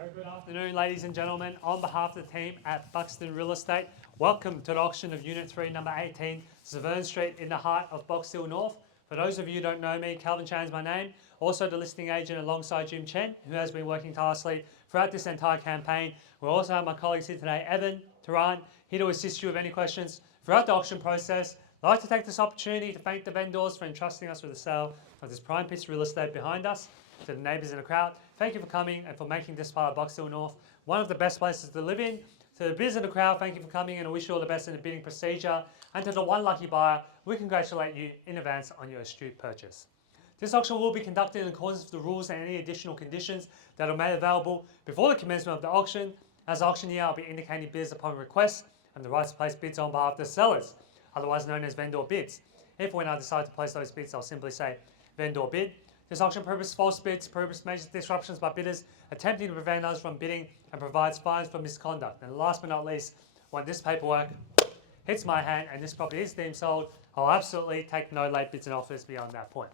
Very good afternoon, ladies and gentlemen. On behalf of the team at Buxton Real Estate, welcome to the auction of Unit 3, number 18, Severn Street in the heart of Box Hill North. For those of you who don't know me, Calvin Chen is my name. Also the listing agent alongside Chen, who has been working tirelessly throughout this entire campaign. We also have my colleagues here today, Evan, Taran, here to assist you with any questions throughout the auction process. I'd like to take this opportunity to thank the vendors for entrusting us with the sale of this prime piece of real estate behind us. To the neighbours in the crowd, thank you for coming and for making this part of Box Hill North one of the best places to live in. To the bidders in the crowd, thank you for coming and I wish you all the best in the bidding procedure. And to the one lucky buyer, we congratulate you in advance on your astute purchase. This auction will be conducted in accordance with the rules and any additional conditions that are made available before the commencement of the auction. As auctioneer, I'll be indicating bids upon request and the right to place bids on behalf of the sellers, otherwise known as vendor bids. If when I decide to place those bids, I'll simply say vendor bid. This auction prohibits false bids, prohibits major disruptions by bidders attempting to prevent others from bidding, and provides fines for misconduct. And last but not least, when this paperwork hits my hand and this property is deemed sold, I'll absolutely take no late bids and offers beyond that point.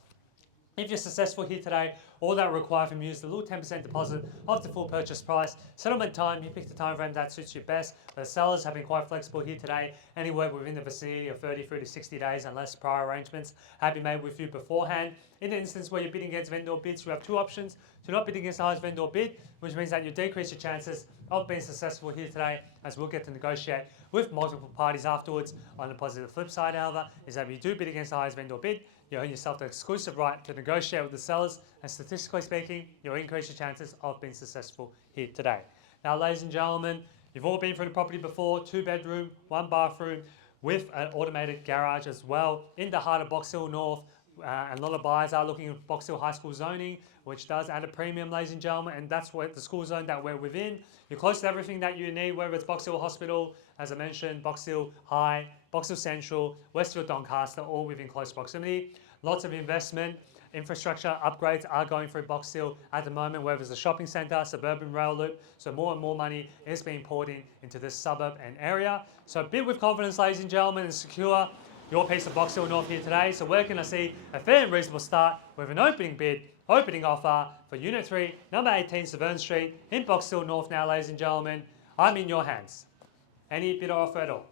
If you're successful here today, all that required from you is the little 10% deposit of the full purchase price. Settlement time, you pick the time frame that suits you best. The sellers have been quite flexible here today, anywhere within the vicinity of 30 to 60 days unless prior arrangements have been made with you beforehand. In an instance where you're bidding against vendor bids, you have two options. To not bid against the highest vendor bid, which means that you decrease your chances of being successful here today, as we'll get to negotiate with multiple parties afterwards. On the positive flip side, however, is that if you do bid against the highest vendor bid, you earn yourself the exclusive right to negotiate with the sellers, and statistically speaking, you'll increase your chances of being successful here today. Now, ladies and gentlemen, you've all been through the property before, 2-bedroom, 1 bathroom, with an automated garage as well, in the heart of Box Hill North. And a lot of buyers are looking at Box Hill High School zoning, which does add a premium, ladies and gentlemen, and that's where the school zone that we're within. You're close to everything that you need, whether it's Box Hill Hospital, as I mentioned, Box Hill High, Box Hill Central, Westfield Doncaster, all within close proximity. Lots of investment. Infrastructure upgrades are going through Box Hill at the moment, whether it's a shopping centre, suburban rail loop, so more and more money is being poured into this suburb and area. So bid with confidence, ladies and gentlemen, and secure your piece of Box Hill North here today. So where can I see a fair and reasonable start with an opening bid, opening offer for Unit 3, number 18 Severn Street in Box Hill North now, ladies and gentlemen. I'm in your hands. Any bid or offer at all?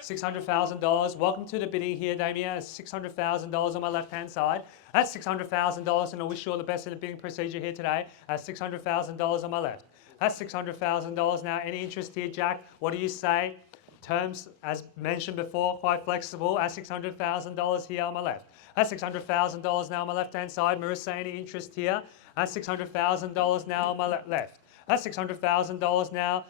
$600,000. Welcome to the bidding here, Damien. $600,000 on my left-hand side. That's $600,000, and I wish you all the best in the bidding procedure here today. That's $600,000 on my left. That's $600,000 now. Any interest here, Jack? What do you say? Terms, as mentioned before, quite flexible. At $600,000 here on my left. That's $600,000 now on my left-hand side. Marissa, any interest here? That's $600,000 now on my left. That's $600,000 now.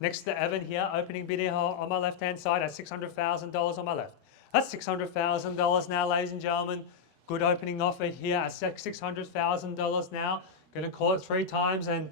Next to Evan here, opening bid here on my left-hand side at $600,000 on my left. That's $600,000 now, ladies and gentlemen. Good opening offer here at $600,000 now. Going to call it 3 times and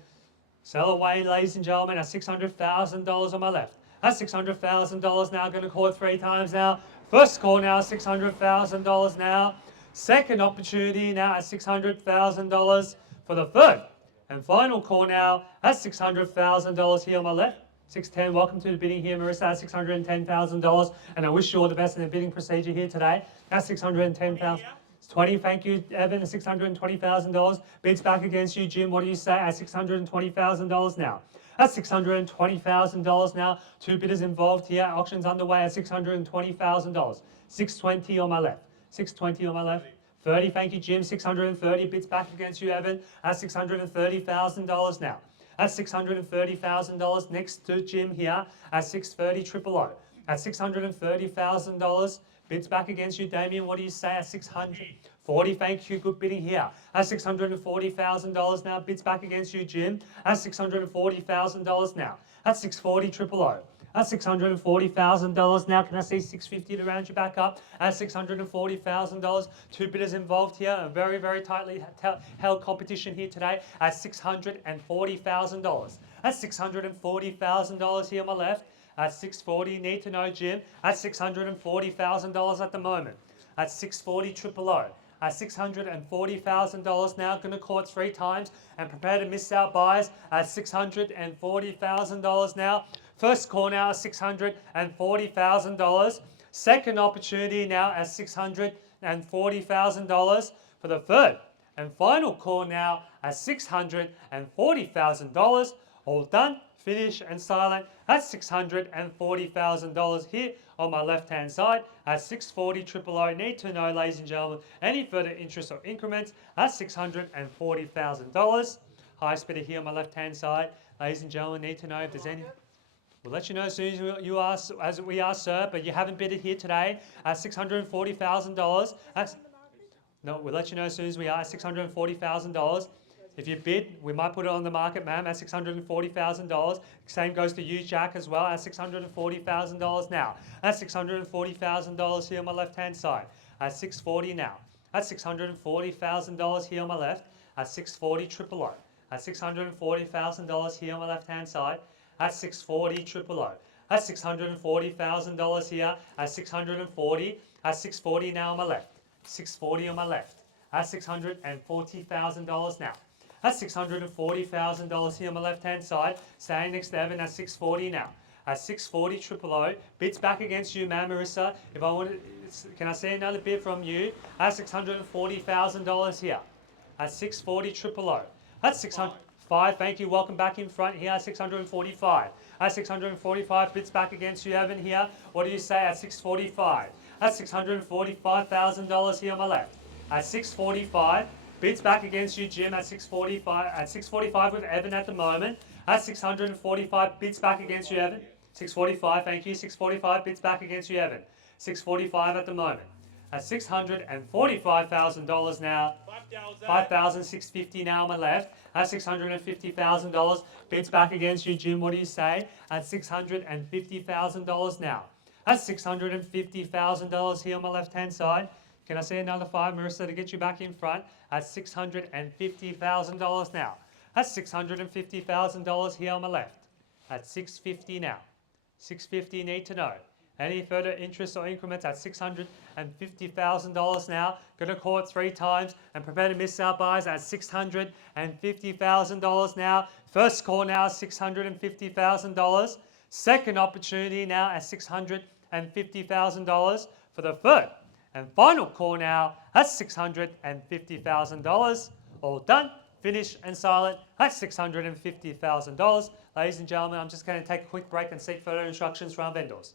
sell away, ladies and gentlemen, at $600,000 on my left. That's $600,000 now. Going to call it 3 times now. First call now, $600,000 now. Second opportunity now at $600,000 for the third and final call now at $600,000 here on my left. 610, welcome to the bidding here, Marissa, at $610,000, and I wish you all the best in the bidding procedure here today. That's $610,000. 20, thank you, Evan, $620,000. Bids back against you, Jim, what do you say at $620,000 now? That's $620,000 now. 2 bidders involved here. Auction's underway at $620,000. 620 on my left. 620 on my left. 30, thank you, Jim. 630 bids back against you, Evan. That's $630,000 now. That's $630,000 next to Jim here at 630 triple O. At $630,000 bids back against you, Damien. What do you say at 640? Thank you, good bidding here. At $640,000 now. Bids back against you, Jim. At $640,000 now. At 640 triple O. At $640,000 now. Can I see 650 to round you back up? At $640,000. 2 bidders involved here. A very, very tightly held competition here today at $640,000. At $640,000 here on my left. At 640, need to know, Jim. At $640,000 at the moment. At 640 triple O. At $640,000 now. Going to call it 3 times and prepare to miss out buyers at $640,000 now. First call now at $640,000. Second opportunity now at $640,000 for the third And final call now at $640,000. All done, finished and silent at $640,000 here on my left hand side at 640 triple O. Need to know, ladies and gentlemen, any further interest or increments at $640,000. Highest bidder here on my left hand side. Ladies and gentlemen, need to know if there's any. We'll let you know as soon as you are, as we are, sir, but you haven't bid it here today at $640,000. No, we'll let you know as soon as we are at $640,000. If you bid, we might put it on the market, ma'am, at $640,000. Same goes to you, Jack, as well, at $640,000 now. At $640,000 here on my left-hand side. At $640 now. At $640,000 here on my left. At $640 triple O. At $640,000 here on my left-hand side. At $640 triple O. At $640,000 here. At $640. At $640 now on my left. $640 on my left. At $640,000 now. At $640,000 here on my left-hand side. Staying next to Evan at $640 now. At $640 triple O. Bids back against you, ma'am, Marissa. If I want to, can I see another bid from you? At $640,000 here. At $640 triple O. At $605. Thank you. Welcome back in front here at $645. At $645. Bids back against you, Evan, here. What do you say at $645? At $645,000 here on my left. At $645, bids back against you, Jim, at $645. At $645 with Evan at the moment. At $645, bids back against you, Evan. $645, thank you. $645, bids back against you, Evan. $645 at the moment. At $645,000 now. $5,650 now on my left. At $650,000, bids back against you, Jim. What do you say? At $650,000 now. That's $650,000 here on my left-hand side. Can I see another five, Marissa, to get you back in front? At $650,000 now. That's $650,000 here on my left. At $650 now. $650 need to know. Any further interest or increments at $650,000 now. Gonna call it 3 times and prepare to miss out buys at $650,000 now. First call now, $650,000. Second opportunity now at $650,000 for the third and final call now at $650,000. All done, finished and silent at $650,000. Ladies and gentlemen, I'm just going to take a quick break and seek further instructions from our vendors.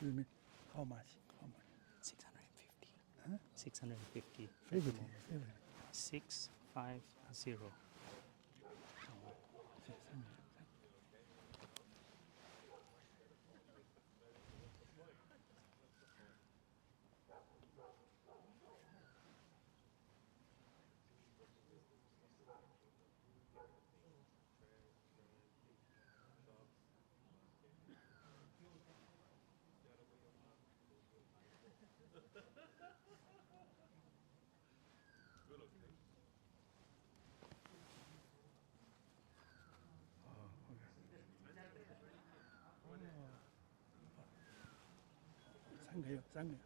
Excuse me. How much? 650. Huh? 650. Everything. 650. Thank you.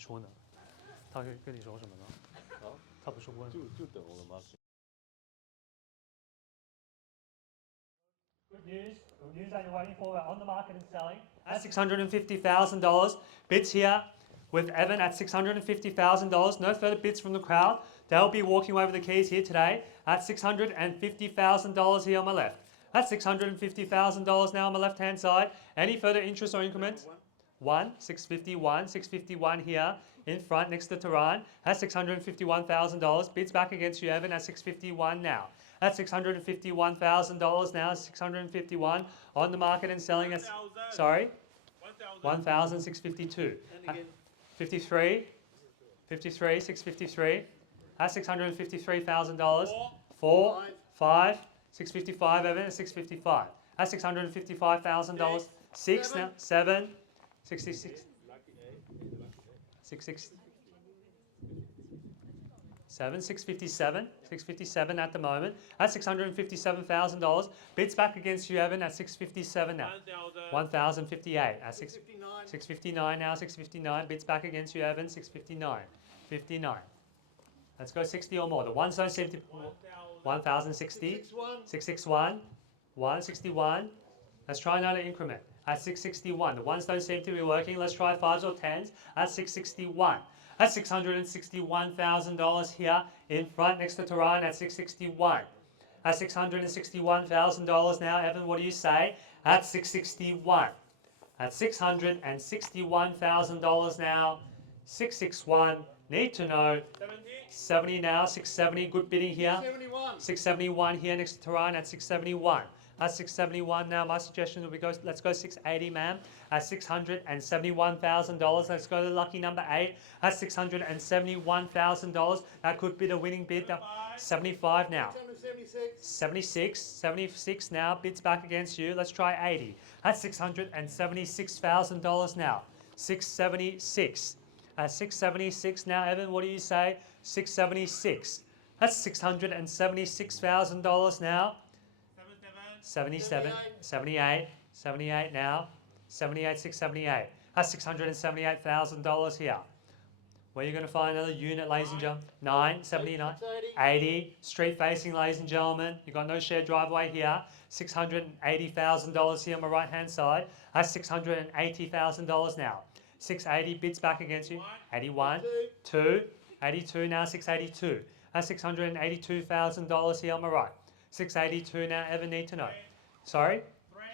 说呢？他跟你说什么呢？啊，他不是问。就等我的 market。Good news. Good news that you're waiting for. We're on the market and selling at $650,000. Bids here with Evan at $650,000. No further bids from the crowd. They'll be walking away with the keys here today at $650,000 here on my left. That's $650,000 now on my left-hand side. Any further interest or increments? 651 here in front next to Tehran. That's $651,000. Bids back against you, Evan, at 651 now. That's $651,000 now. 651 on the market and selling at. Sorry. 1,652. 53. 653. That's $653,000. 4, 5, 655, Evan, at 655. That's $655,000. 6 now, 7, 66. 657. 657 at the moment. That's $657,000. Bids back against you, Evan, at 657 now. 1,058 at 659 now. 659. Bids back against you, Evan. 659. 59. Let's go 60 or more. The ones don't seem to. 1,060. 661. 161. Let's try another increment at 661. The ones don't seem to be working. Let's try 5s or 10s at 661. That's $661,000 here in front next to Tehran at 661. At $661,000 now, Evan, what do you say? At 661. At $661,000 now. 661. Need to know. 70 now. 670. Good bidding here. 671 here next to Tehran at 671. At 671 now, my suggestion would be let's go 680, ma'am. At $671,000. Let's go to lucky number 8. At $671,000. That could be the winning bid. 75 now. 76 now. Bids back against you. Let's try 80. That's $676,000 now. 676. At 676 now, Evan, what do you say? 676. That's $676,000 now. 77, 78 now. 78, 678. That's $678,000 here. Where are you going to find another unit, ladies and gentlemen? 9, 79, 80. Street facing, ladies and gentlemen. You've got no shared driveway here. $680,000 here on my right hand side. That's $680,000 now. 680 bids back against you. 81, 2, 82 now. 682. That's $682,000 here on my right. 682 now, ever need to know. Sorry?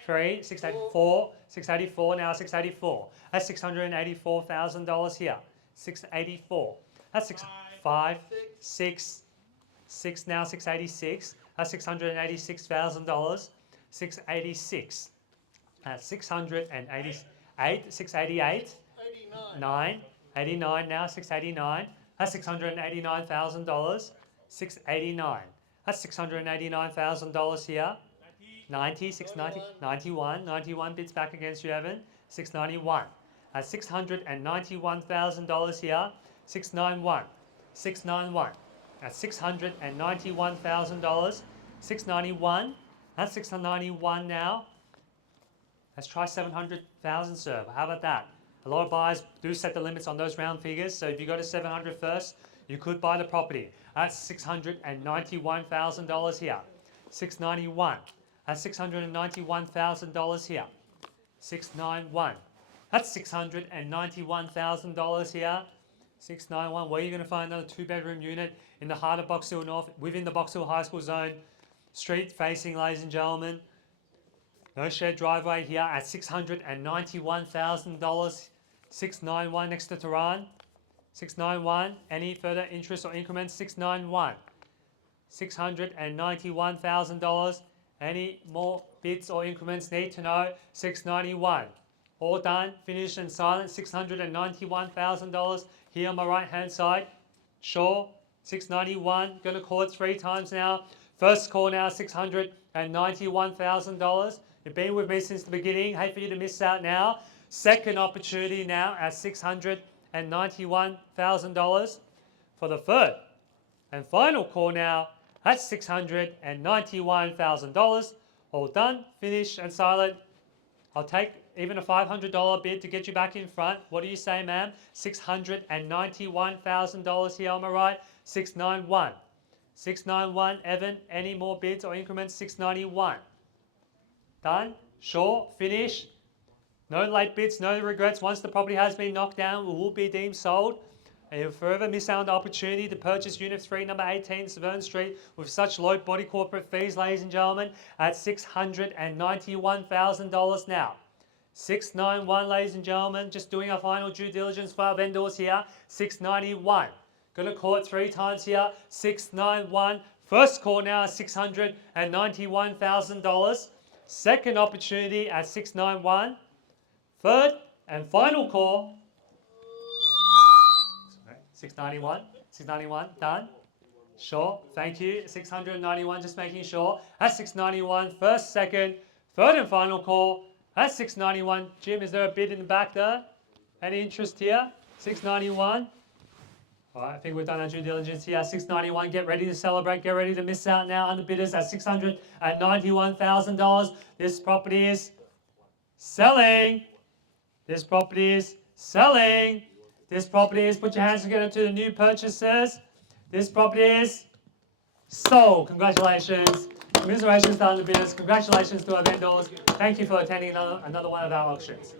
3, 684, 684 now, 684. That's $684,000 here. 684. That's 5, 6 now, 686. That's $686,000. 686. That's 688, 688. 9, 89 now, 689. That's $689,000. 689. That's $689,000 here. 90, 690, 91 bids back against you, Evan. 691. That's $691,000 here. 691. 691. That's $691,000. 691. That's 691 now. Let's try 700,000, sir. How about that? A lot of buyers do set the limits on those round figures, so if you go to 700 first, you could buy the property. That's $691,000 here. 691. That's $691,000 here. 691. That's $691,000 here. 691. Where are you going to find another 2-bedroom unit in the heart of Box Hill North, within the Box Hill High School zone? Street facing, ladies and gentlemen. No shared driveway here at $691,000. 691 next to Tehran. 691. Any further interest or increments? 691. $691,000. Any more bids or increments? Need to know. 691. All done, finished and silent. $691,000 here on my right hand side. Sure. 691. Going to call it 3 times now. First call now, $691,000. You've been with me since the beginning. Hate for you to miss out now. Second opportunity now at $691,000 for the third and final call now. That's $691,000. All done, finished and silent. I'll take even a $500 bid to get you back in front. What do you say, ma'am? $691,000 here on my right. 691. 691, Evan, any more bids or increments? 691. Done? Sure? Finish? No late bids, no regrets. Once the property has been knocked down, it will be deemed sold. And you'll forever miss out on the opportunity to purchase Unit 3, number 18, Severn Street, with such low body corporate fees, ladies and gentlemen, at $691,000 now. 691, ladies and gentlemen, just doing our final due diligence for our vendors here. 691. Going to call it 3 times here. 691. First call now at $691,000. Second opportunity at 691. Third and final call. 691. 691. Done. Sure. Thank you. 691. Just making sure. At 691. First, second, third and final call. At 691. Jim, is there a bid in the back there? Any interest here? 691. All right, I think we've done our due diligence here. 691, get ready to celebrate. Get ready to miss out now on the bidders at $691,000. This property is selling. This property is selling. This property is, put your hands together to the new purchasers. This property is sold. Congratulations. Commiserations to the bidders. Congratulations to our vendors. Thank you for attending another one of our auctions.